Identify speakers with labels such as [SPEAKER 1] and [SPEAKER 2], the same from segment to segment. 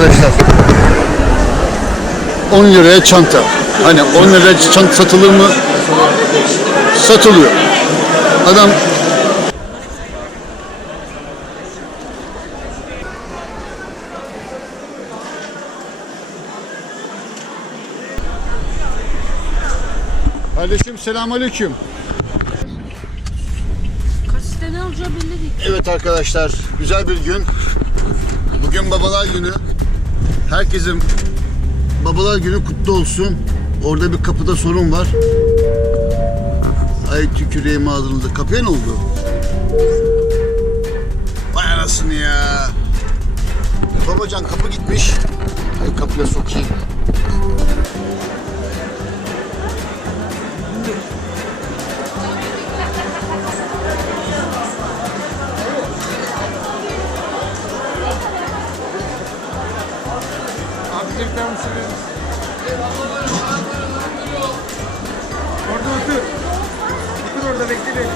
[SPEAKER 1] arkadaşlar. 10 liraya çanta. Hani 10 liraya çanta satılır mı? Satılıyor. Adam Kardeşim selamünaleyküm.
[SPEAKER 2] Kaç tane alacağı belli değil.
[SPEAKER 1] Evet arkadaşlar, güzel bir gün. Bugün babalar günü. Herkesin babalar günü kutlu olsun. Orada bir kapıda sorun var. Ay tüküreyim ağzınıza. Kapıya ne oldu? Vay anasını ya. Babacan kapı gitmiş. Ay kapıya sokayım.
[SPEAKER 3] Bir tane mısır Orada otur. Otur orada bekle bekle.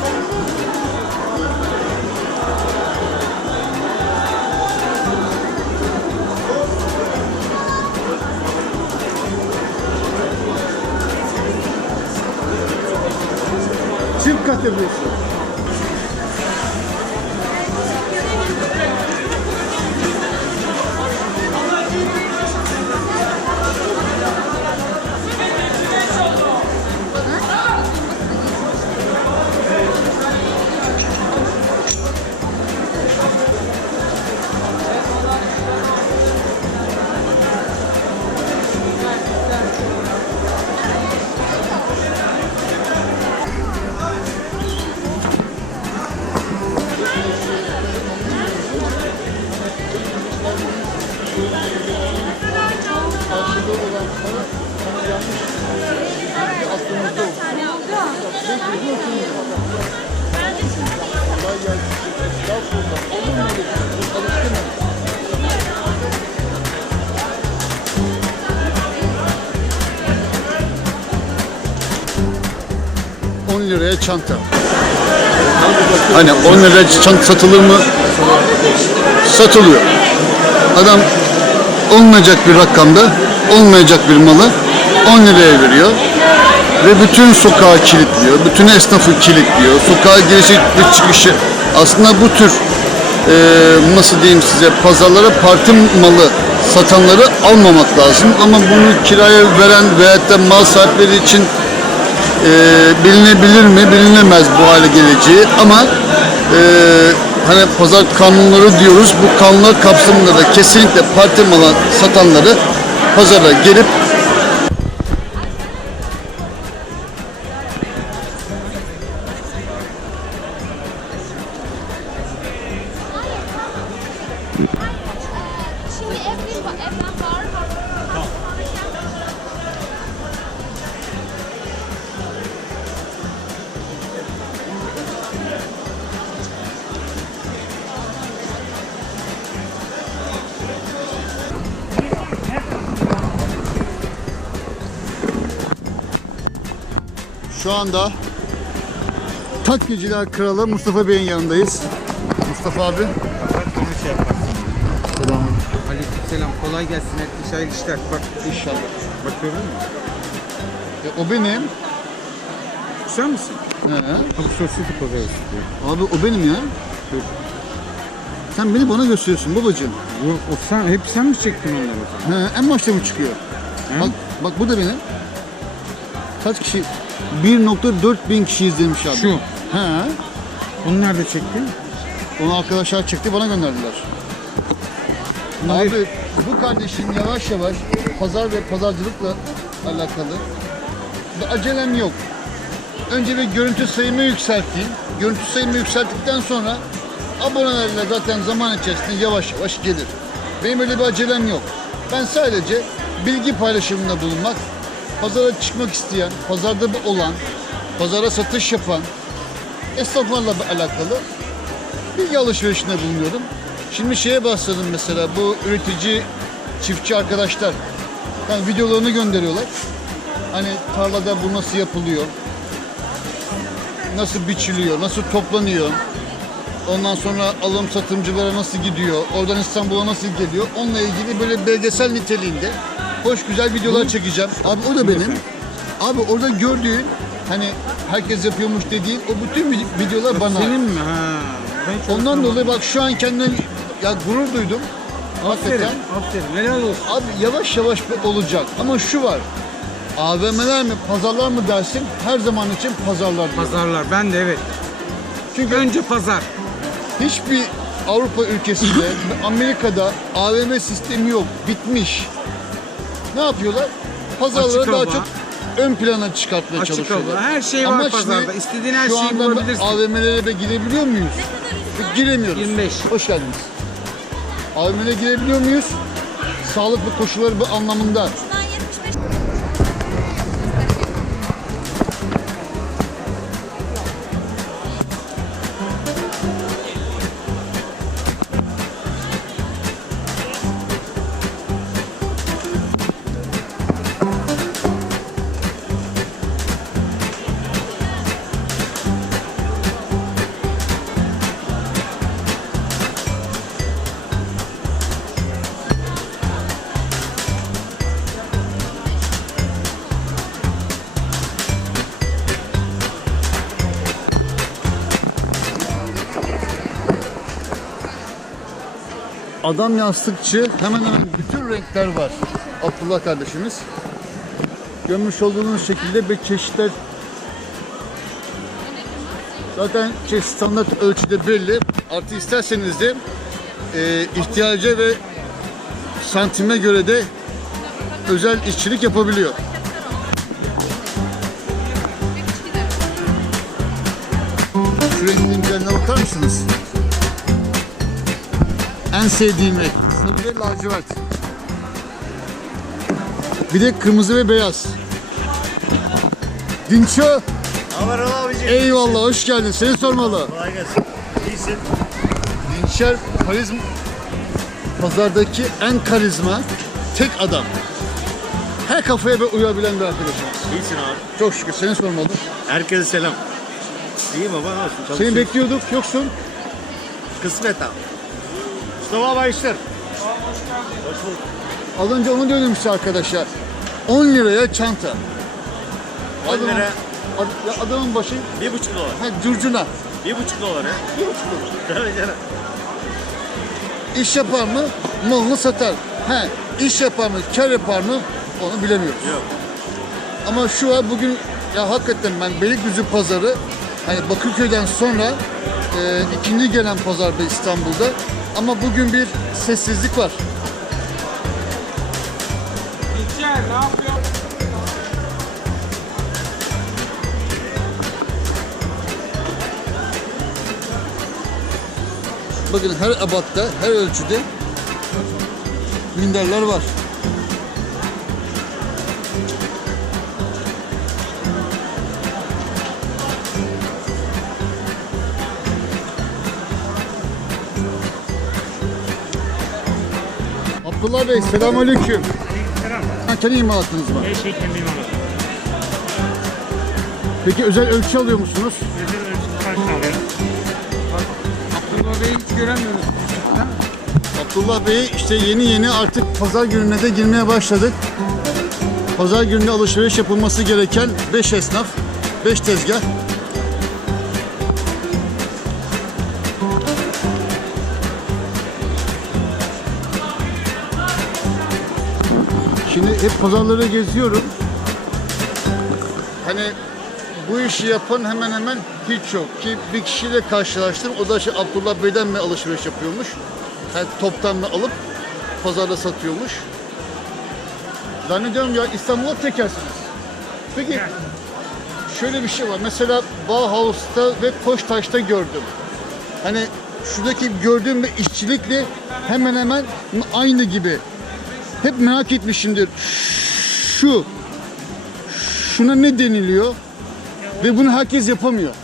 [SPEAKER 1] Çift kat yapıyorsun. ...10 liraya çanta. Hani 10 liraya çanta satılır mı? Satılıyor. Adam olmayacak bir rakamda olmayacak bir malı 10 liraya veriyor. Ve bütün sokağı kilitliyor. Bütün esnafı kilitliyor. Sokağa girişi ve çıkışı. Aslında bu tür e, nasıl diyeyim size pazarlara parti malı satanları almamak lazım. Ama bunu kiraya veren veyahut da mal sahipleri için e, bilinebilir mi? Bilinemez bu hale geleceği ama e, hani pazar kanunları diyoruz. Bu kanunlar kapsamında da kesinlikle parti malı satanları pazara gelip anda Takkeciler Kralı Mustafa Bey'in yanındayız. Mustafa abi. Selam.
[SPEAKER 3] Aleykümselam. Kolay gelsin. Herkese hayırlı işler. Bak
[SPEAKER 1] İnşallah.
[SPEAKER 3] bakıyorum mu?
[SPEAKER 1] E, o benim.
[SPEAKER 3] Sen misin?
[SPEAKER 1] He.
[SPEAKER 3] Abi soslu kozayız.
[SPEAKER 1] Abi o benim ya. Sen beni bana gösteriyorsun babacığım.
[SPEAKER 3] Yok o sen, hep sen mi çektin onları o zaman?
[SPEAKER 1] He, en başta mı çıkıyor? Bak, bak bu da benim. Kaç kişi? 1.4 bin kişi izlemiş abi.
[SPEAKER 3] Şu.
[SPEAKER 1] He.
[SPEAKER 3] Onu nerede çektin?
[SPEAKER 1] Onu arkadaşlar çekti bana gönderdiler.
[SPEAKER 3] Hayır.
[SPEAKER 1] Abi bu kardeşim yavaş yavaş pazar ve pazarcılıkla alakalı bir acelem yok. Önce bir görüntü sayımı yükselteyim. Görüntü sayımı yükselttikten sonra abonelerle zaten zaman içerisinde yavaş yavaş gelir. Benim öyle bir acelem yok. Ben sadece bilgi paylaşımında bulunmak, pazara çıkmak isteyen, pazarda olan, pazara satış yapan esnaflarla alakalı bilgi alışverişinde bulunuyorum. Şimdi şeye başladım mesela bu üretici çiftçi arkadaşlar yani videolarını gönderiyorlar. Hani tarlada bu nasıl yapılıyor? Nasıl biçiliyor? Nasıl toplanıyor? Ondan sonra alım satımcılara nasıl gidiyor? Oradan İstanbul'a nasıl geliyor? Onunla ilgili böyle belgesel niteliğinde hoş güzel videolar çekeceğim. Abi o da benim. Abi orada gördüğün hani herkes yapıyormuş dediğin o bütün vid- videolar bana.
[SPEAKER 3] Senin mi? Ha. Ben
[SPEAKER 1] Ondan dolayı bak şu an kendimden ya gurur duydum.
[SPEAKER 3] Aferin.
[SPEAKER 1] Hakikaten.
[SPEAKER 3] Aferin. Helal olsun.
[SPEAKER 1] Abi yavaş yavaş olacak. Ama şu var. AVM'ler mi, pazarlar mı dersin? Her zaman için pazarlar diyorum.
[SPEAKER 3] Pazarlar. Ben de evet.
[SPEAKER 1] Çünkü
[SPEAKER 3] Önce pazar.
[SPEAKER 1] hiçbir Avrupa ülkesinde, Amerika'da AVM sistemi yok. Bitmiş. Ne yapıyorlar? Pazarları
[SPEAKER 3] Açık
[SPEAKER 1] daha
[SPEAKER 3] hava.
[SPEAKER 1] çok ön plana çıkartmaya
[SPEAKER 3] Açık
[SPEAKER 1] çalışıyorlar.
[SPEAKER 3] hava. Her şey var
[SPEAKER 1] Ama
[SPEAKER 3] pazarda.
[SPEAKER 1] şimdi
[SPEAKER 3] İstediğin her
[SPEAKER 1] şu
[SPEAKER 3] şeyi
[SPEAKER 1] anda
[SPEAKER 3] bulabilirsin.
[SPEAKER 1] AVM'lere de girebiliyor muyuz? Giremiyoruz.
[SPEAKER 3] 25.
[SPEAKER 1] Hoş geldiniz. AVM'lere girebiliyor muyuz? Sağlıklı koşulları bu anlamında. Adam yastıkçı hemen hemen bütün renkler var. Abdullah kardeşimiz. Görmüş olduğunuz şekilde bir çeşitler zaten standart ölçüde belli. Artı isterseniz de e, ihtiyaca ve santime göre de özel işçilik yapabiliyor. Şu güzelliğine bakar mısınız? En sevdiğim renk. Sarı ve lacivert. Bir de kırmızı ve beyaz. Dinço.
[SPEAKER 4] Haber ol abicim.
[SPEAKER 1] Eyvallah hoş geldin. Seni sormalı.
[SPEAKER 4] Kolay gelsin. İyisin.
[SPEAKER 1] Dinçer karizm pazardaki en karizma tek adam. Her kafaya bir uyabilen bir arkadaşımız.
[SPEAKER 4] İyisin abi.
[SPEAKER 1] Çok şükür seni sormalı.
[SPEAKER 4] Herkese selam. İyi baba nasılsın?
[SPEAKER 1] Seni bekliyorduk yoksun.
[SPEAKER 4] Kısmet abi. Mustafa işler.
[SPEAKER 1] Az önce onu söylemişti arkadaşlar. 10 liraya çanta.
[SPEAKER 4] 10
[SPEAKER 1] Adamın-
[SPEAKER 4] lira.
[SPEAKER 1] ad- ya adamın başı
[SPEAKER 4] Bir buçuk dolar.
[SPEAKER 1] ha, curcuna.
[SPEAKER 4] Bir buçuk dolar ha. Bir buçuk dolar. Tabii canım.
[SPEAKER 1] İş yapar mı? Malını satar. He, iş yapar mı? Kar yapar mı? Onu bilemiyoruz.
[SPEAKER 4] Yok.
[SPEAKER 1] Ama şu an bugün ya hakikaten ben Beylikdüzü pazarı hani Bakırköy'den sonra e, ikinci gelen pazarda İstanbul'da. Ama bugün bir sessizlik var.
[SPEAKER 3] İlker ne yapıyor?
[SPEAKER 1] Bakın her abatta, her ölçüde minderler var. Abdullah Bey selamünaleyküm. Ha, kendi imalatınız var.
[SPEAKER 5] Her şey kendi imalatı.
[SPEAKER 1] Peki özel ölçü alıyor musunuz?
[SPEAKER 5] Özel ölçü karşılıyor.
[SPEAKER 3] Abdullah Bey'i hiç göremiyoruz. Ha?
[SPEAKER 1] Abdullah Bey işte yeni yeni artık pazar gününe de girmeye başladık. Pazar gününde alışveriş yapılması gereken 5 esnaf, 5 tezgah. Şimdi hep pazarları geziyorum. Hani bu işi yapan hemen hemen hiç yok. Ki bir kişiyle karşılaştım. O da şey Abdullah Bey'den mi alışveriş yapıyormuş? Yani toptan mı alıp pazarda satıyormuş. Zannediyorum ya İstanbul'a tekersiniz. Peki şöyle bir şey var. Mesela Bauhaus'ta ve Koçtaş'ta gördüm. Hani şuradaki gördüğüm ve işçilikle hemen hemen aynı gibi. Hep merak etmişimdir. Şu şuna ne deniliyor? Ve bunu herkes yapamıyor.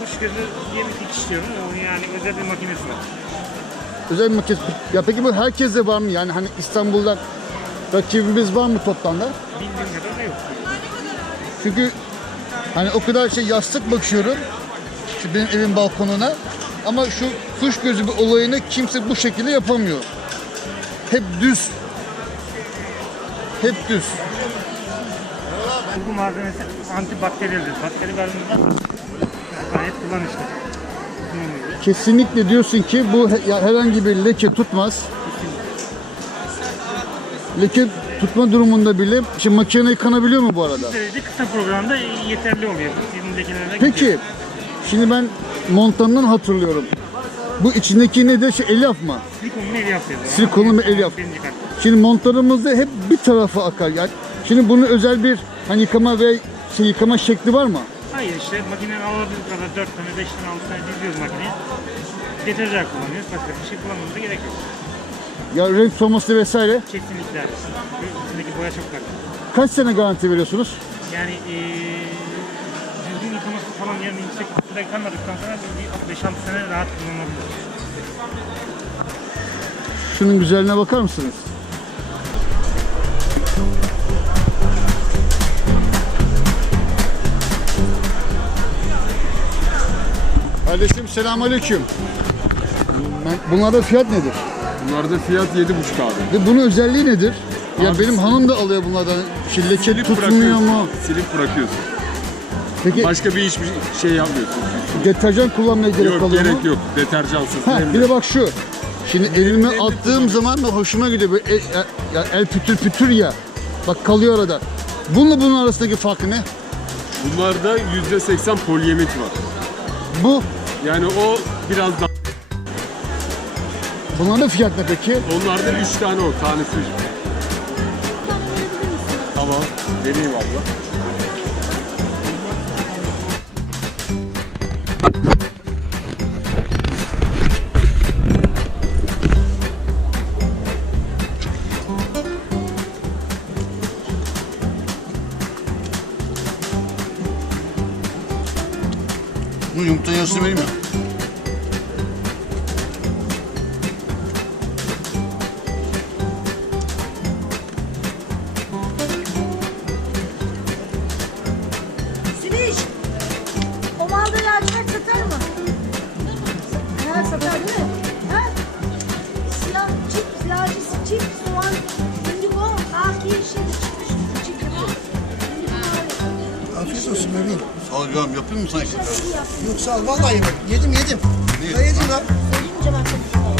[SPEAKER 5] Kuş gözü diye bir dikiş diyorum. Onun yani özel bir makinesi var.
[SPEAKER 1] Özel bir makine. Ya peki bu herkese var mı? Yani hani İstanbul'da rakibimiz var mı toplamda?
[SPEAKER 5] Bildiğim kadarıyla yok.
[SPEAKER 1] Çünkü hani o kadar şey yastık bakıyorum. İşte benim evin balkonuna. Ama şu kuş gözü bir olayını kimse bu şekilde yapamıyor. Hep düz. Hep düz.
[SPEAKER 5] Bu malzemesi antibakteriyeldir. Bakteri varlığında gayet kullanışlı. Kullanılıyor.
[SPEAKER 1] Kesinlikle diyorsun ki bu he- ya herhangi bir leke tutmaz. Leke tutma durumunda bile şimdi makine yıkanabiliyor mu bu arada?
[SPEAKER 5] Derece kısa programda yeterli oluyor. Bizim lekelerine
[SPEAKER 1] Peki şimdi ben montandan hatırlıyorum. Bu içindeki nedir? Şu elyaf mı?
[SPEAKER 5] Silikonlu el yapıyor.
[SPEAKER 1] Silikonlu bir el yap.
[SPEAKER 5] Birinci kat.
[SPEAKER 1] Şimdi montanımızda hep bir tarafa akar. Yani şimdi bunun özel bir hani yıkama ve şey yıkama şekli var mı?
[SPEAKER 5] Hayır işte makinenin alabildiği kadar 4 tane, 5 tane, 6 tane diziyoruz makineye. Deterjan kullanıyoruz. Başka bir şey kullanmamıza gerek yok.
[SPEAKER 1] Ya renk solması vesaire.
[SPEAKER 5] Kesinlikle. Üstündeki boya çok farklı.
[SPEAKER 1] Kaç sene garanti veriyorsunuz?
[SPEAKER 5] Yani eee düzgün yıkaması falan yani yüksek suda yıkanmadıktan sonra bir 5-6 sene rahat kullanılabilir.
[SPEAKER 1] Şunun güzelliğine bakar mısınız? Kardeşim selamünaleyküm. Ben- Bunlarda fiyat nedir?
[SPEAKER 6] Bunlarda fiyat 7,5 abi.
[SPEAKER 1] Ve bunun özelliği nedir? Ya
[SPEAKER 6] Abi-
[SPEAKER 1] benim hanım da alıyor bunlardan. Şimdi leke
[SPEAKER 6] Silip
[SPEAKER 1] tutmuyor
[SPEAKER 6] bırakıyorsun.
[SPEAKER 1] mu?
[SPEAKER 6] Silip bırakıyorsun.
[SPEAKER 1] Peki
[SPEAKER 6] Başka bir hiçbir şey yapmıyorsun.
[SPEAKER 1] deterjan kullanmaya gerek
[SPEAKER 6] yok
[SPEAKER 1] kalıyor
[SPEAKER 6] gerek
[SPEAKER 1] mu?
[SPEAKER 6] yok. Deterjansız.
[SPEAKER 1] Ha, bir
[SPEAKER 6] de.
[SPEAKER 1] bak şu. Şimdi elime
[SPEAKER 6] elle
[SPEAKER 1] attığım zaman da hoşuma gidiyor. Böyle el, ya, ya el pütür pütür ya. Bak kalıyor arada. Bununla bunun arasındaki fark ne?
[SPEAKER 6] Bunlarda %80 polyemit var.
[SPEAKER 1] Bu.
[SPEAKER 6] Yani o biraz daha...
[SPEAKER 1] Bunların fiyat ne peki?
[SPEAKER 6] Onlarda 3 tane o. Tanesi 3. Tamam. Vereyim abla.
[SPEAKER 1] Bu yumurta yarısını vereyim?
[SPEAKER 2] Siliş. O malda lacivert satar mı? Ha satar değil mi? Ha? Siyah çift, lacivert çift, soğan, indigo. Indigo var.
[SPEAKER 7] Afiyet olsun bebeğim.
[SPEAKER 1] Sağ ol canım yapayım mı sanki?
[SPEAKER 7] Yok sağ ol vallahi yemedim. Yedim yedim. Ya yedim lan.
[SPEAKER 2] Söyleyince ben sana